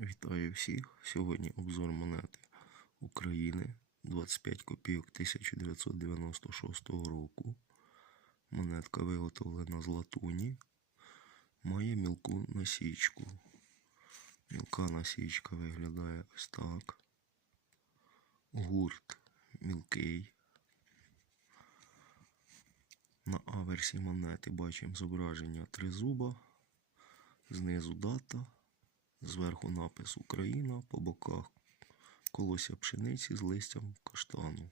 Вітаю всіх! Сьогодні обзор монети України 25 копійок 1996 року. Монетка виготовлена з латуні. Має мілку насічку. Мілка насічка виглядає ось так. Гурт мілкий. На аверсі монети бачимо зображення тризуба. Знизу дата. Зверху напис Україна, по боках колося пшениці з листям каштану.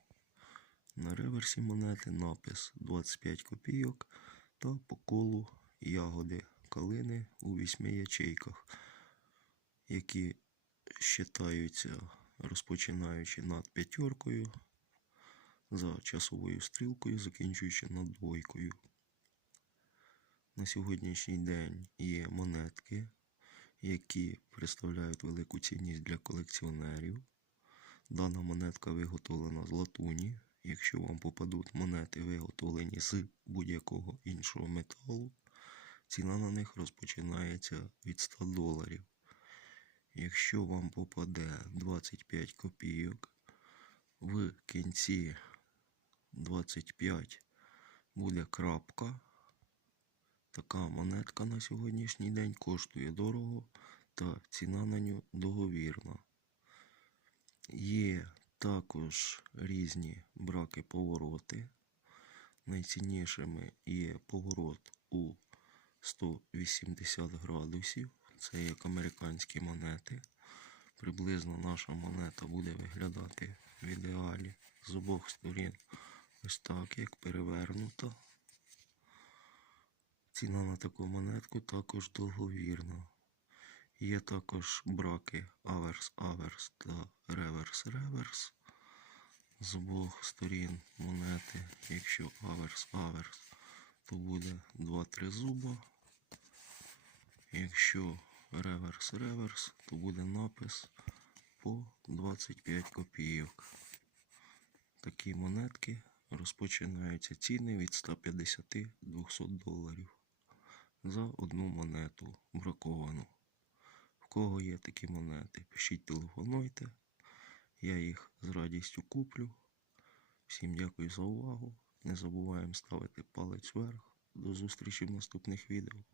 На реверсі монети напис 25 копійок та по колу ягоди калини у вісьми ячейках, які считаються розпочинаючи над п'ятеркою, за часовою стрілкою, закінчуючи над двойкою. На сьогоднішній день є монетки, які представляють велику цінність для колекціонерів. Дана монетка виготовлена з латуні. Якщо вам попадуть монети, виготовлені з будь-якого іншого металу, ціна на них розпочинається від 100 доларів. Якщо вам попаде 25 копійок, в кінці 25 буде крапка. Така монетка на сьогоднішній день коштує дорого та ціна на нього договірна. Є також різні браки повороти. Найціннішими є поворот у 180 градусів. Це як американські монети. Приблизно наша монета буде виглядати в ідеалі з обох сторін ось так, як перевернута. Ціна на таку монетку також договірна. Є також браки аверс-аверс та реверс-реверс. З обох сторін монети. Якщо аверс-аверс, то буде 2-3 зуба. Якщо реверс-реверс, то буде напис по 25 копійок. Такі монетки розпочинаються ціни від 150-200 доларів за одну монету браковану. В кого є такі монети, пишіть, телефонуйте. Я їх з радістю куплю. Всім дякую за увагу. Не забуваємо ставити палець вверх. До зустрічі в наступних відео.